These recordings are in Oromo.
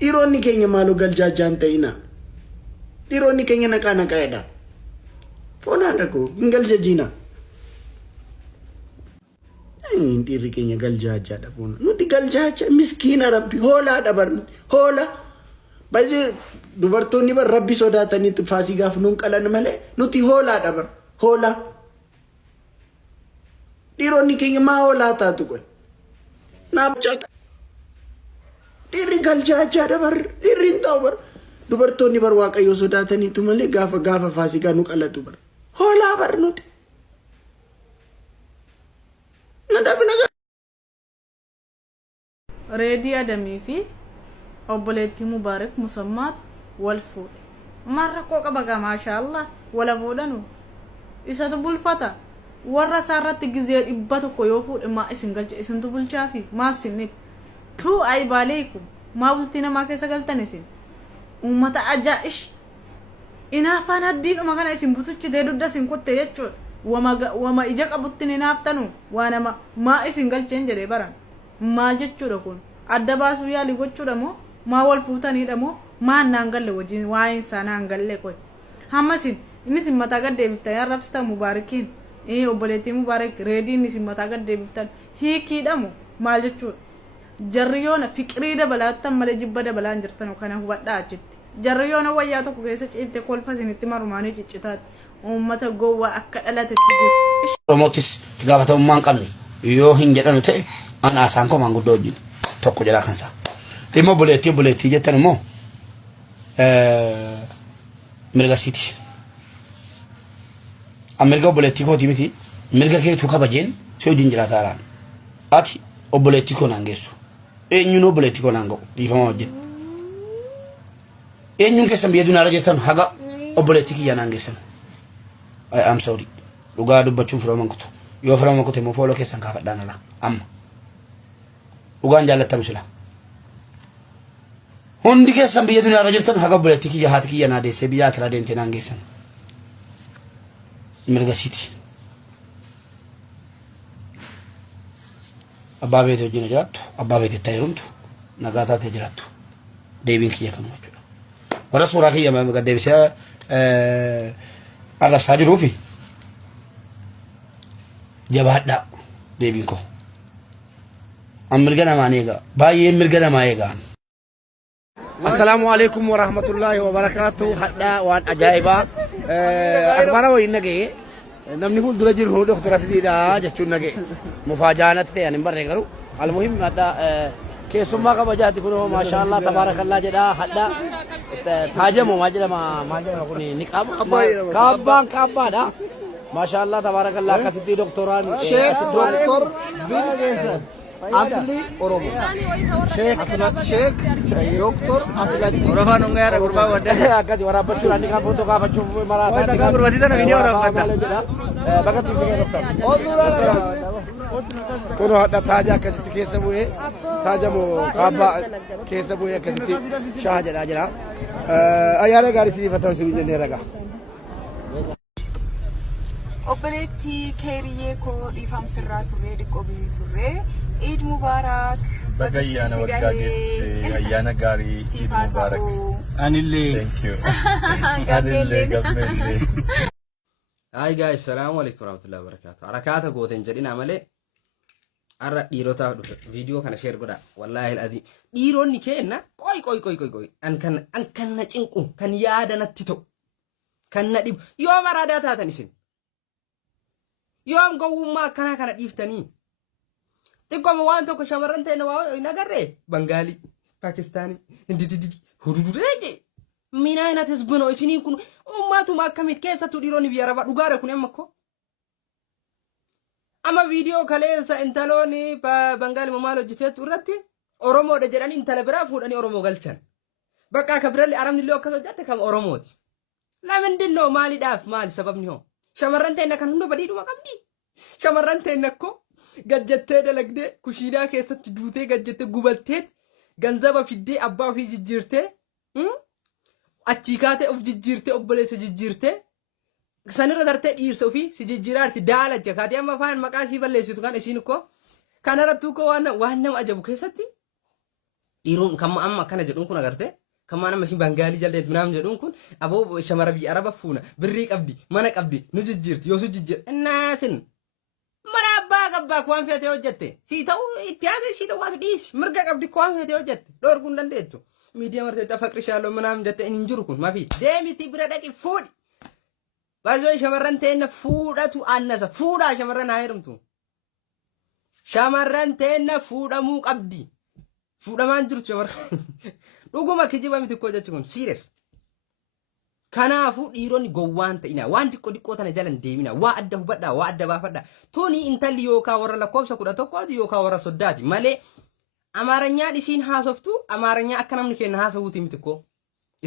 dhiironni keenya maaloo galjaajaan ta'ina dhiironni keenya naqaadha foonaa dhaqoo hin galjajina dhiirri keenya galjaajaadha foona nuti galjaaja miskiina rabbi hoolaa dhabarni hoola baay'ee dubartoonni bar rabbi sodaatanitti faasii gaaf nuun qalan malee nuti hoolaa dhabar hoola dhiironni keenya maa hoolaa taatu qoy naabcha dhiirri galjaajaadha bar dhiirri hin ta'u bar dubartoonni bar waaqayyo sodaatanitti malee gaafa faasii gaa nu qalatu bar hoolaa bar nuti Reedii Adamii fi obboleettii Mubaarak Musammaat wal fuudhe. Marra koo qaba gaa maashaallah wala fuudhanu. Isatu bulfata. Warra isaarratti gizee 100 yoo fuudhe maa isin galche isintu bulchaa fi maa isinif. Tu ay baaleekum. Maa bultii namaa keessa galtan isin. Uummata ajaa'ish. Inaafaan addiidhuma kana isin butuchitee dudda isin kutte jechuudha. Wama ija qabutti ni naaftanu waan maa isin galcheen jedhee baran maal jechuudha kun adda baasuu yaali gochuudha moo maa wal fuutaniidha moo maa naan galle wajjin waa'een isaa naan galle qoy hammasin inni sin mataa gad deebiftan arrabsita Mubaarakiin obboleettii Mubaarak reedii inni sin mataa gad deebiftan hiikiidhamu maal jechuudha jarriyoona fiqirii dabalaattan malee jibba dabalaan jirtan kana hubadhaa achitti jarriyoona wayyaa tokko keessa ciitte kolfa isinitti marumaanii ciccitaatti ummata gowwa akka dhalatetti jiru Oromoottis gaafatamummaan qabne yoo hin jedhanu ta'e ana asaan koo manguddoo wajjin tokko jedhaa kansaa dhimma buleettii jettan immoo mirgasiiti mirga buleettii kooti miti mirga keetu kabajeen si wajjin jiraataaraan ati obboleettii koo naan geessu eenyuun obboleettii koo naan ga'u dhiifama wajjin eenyuun keessan biyya dunaara jettan haga obboleettii kiyya naan geessan I'm sorry. Dhugaa dubbachuun firaman kutu. Yoo firaman kutu immoo fooloo keessan kaafadhaan ala. Amma. Dhugaan jaallattamu sila. Hundi keessan biyya duniyaa jirtan haga obboleettii kiyya haati kiyya naa deessee biyya akiraa deemtee naan geessan. Mirgasiiti. Abbaa beetee wajjin jiraattu. Abbaa beetee itti heerumtu. Nagaa taatee jiraattu. Deebiin kiyya kanuma jechuudha. Warra suuraa kiyya gad deebisee arrabsaa jiruufi jabaadhaa deebiin koo an mirga namaan eegaa baay'ee mirga namaa eegaa assalaamu alaikum warahmatullaahi wabarakaatuh hadhaa waan ajaa'ibaa akbara wayin nagee namni fuuldura jiru doktora sidiidha jechuun nagee mufaajaanatti ta'e ani hin barree garuu almuhim hadhaa keessummaa kabajaati kunoo maashaallah tabaarakallaa jedhaa hadhaa tajamu maajilama kuni niqab kabbaadha maashaallah tabarakallah akkasitti doktoraan doktor bin Afli Oromo Sheikh doktor Afli Orofaan hungaa yaada gurbaa wadda akkasi waraabbachuun anni kan footoo kaafachuu maraataa dhagaa gurbaatii tana viidiyoo waraabadha bakka tuufigee doktor kuno hadha taaja akkasitti keessa bu'ee taajamu kaabbaa keessa bu'ee akkasitti shaha jedhaa jira ayyaana gaarii siif haa ta'u siif jennee ragaa. Obboleettii Keeriyyee koo dhiifam sirraa turree dhiqqoo biyyi turree Eid Mubaarak baga ayyaana waggaa geesse ayyaana gaarii Eid Mubaarak anillee thank you anillee gammeellee. Hi guys, assalamu alaikum warahmatullahi wabarakatuh. Harakata gooten jedhina malee arra dhiirotaaf dhufe viidiyoo kana share godha wallahi alazim dhiironni kenna qoy an kan na cinqu kan yaada natti ta'u kan na dhibu yoo maraadaa taatan isin yoom gowwummaa akkanaa kana dhiiftanii xiqqooma waan tokko shamarran ta'e hin agarree Bangaalii Paakistaanii hindididi hudududeeje mina ayinat hizb ነው isiniin kun ummatuma akkamit keessattuu dhiironni biyya arabaa dhugaadha kun amma ko amma viidiyoo kaleessa intaloonni Bangaalii maal hojjeteetu irratti Oromoodha jedhanii intala biraa fuudhanii Oromoo galchan bakka kabiralli arabni illee akkas hojjette kam Oromooti lamindin ነው maaliidhaaf maali sababni hoo shamarran ta'e kan hunda badhiidhuma qabdi shamarran ta'e nakko gajjattee dalagdee kushiidaa keessatti duutee gajjattee gubaltee ganzaba fiddee abbaa ofii jijjiirtee achii kaatee of jijjiirtee obboleessa jijjiirtee sanirra dartee dhiirsa ofii si jijjiiraarti daalacha kaatee amma afaan maqaa sii balleessitu kan isiin ko kanarrattuu ko waan nama ajabu keessatti dhiiroon kan amma kana jedhuun kun agartee kan nama siin Bangaalii jaldeet minam jedhuun kun aboo shamara biyya Araba fuuna birrii qabdi mana qabdi nu jijjiirti yoo su jijjiir naatin mana abbaa qabbaa waan feete hojjette si ta'u itti haasee si dhawaatu dhiis mirga qabdi waan feete hojjette dhoorguun dandeettu miidiyaa martee faqri shaaloo minam jette hin jiru kun mafi deemiti bira dhaqi fuudhi baay'ee shamarran ta'e fuudhatu annasa fuudhaa shamarran haa heerumtu shamarran ta'e fuudhamuu qabdi fuudhamaan jirtu shamarran dhuguma kijiba miti koo jechuun serious kanaafu dhiironni gowwaan ta'ina waan xiqqoo tana jalan deemina waa adda hubadhaa waa adda baafadhaa tuni intalli yookaan warra lakkoofsa 11 yookaan warra soddaati malee amaaranyaa dhisiin haasoftu amaaranyaa akka namni kenna haasawuuti miti koo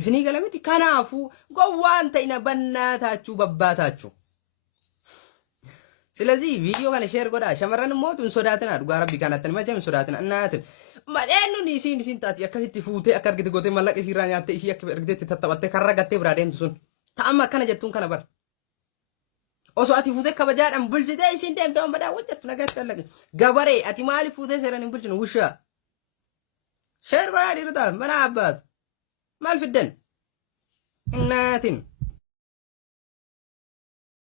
isinii gala miti kanaafu gowwaan ta'ina bannaa taachuu babbaa taachuu ስለዚህ ቪዲዮ ካለ ሼር ጎዳ ሸመረን ሞቱን ሶዳትና ዱጋ ረቢ ካናተን መጀም ሶዳትና እናትን ማደኑ ኒሲን ታቲ አከሲቲ ፉቴ አከርግት ጎቴ መላቅ ሲራኛ አተ እሺ አከ እርግት ተተባተ ከረጋቴ ብራዴም ቱን ታማ ከነ ጀቱን ከነ በር ኦሶ አቲ ፉቴ ከበጃዳም ቡልጅቴ ሲን ደም ደም በዳ ወጨቱ ነገር ተለገ ገበሬ አቲ ማሊ ፉቴ ሰረን ቡልጅ ነው ውሻ ሼር ጎዳ ዲርታ መና አባት ማልፍደን እናትን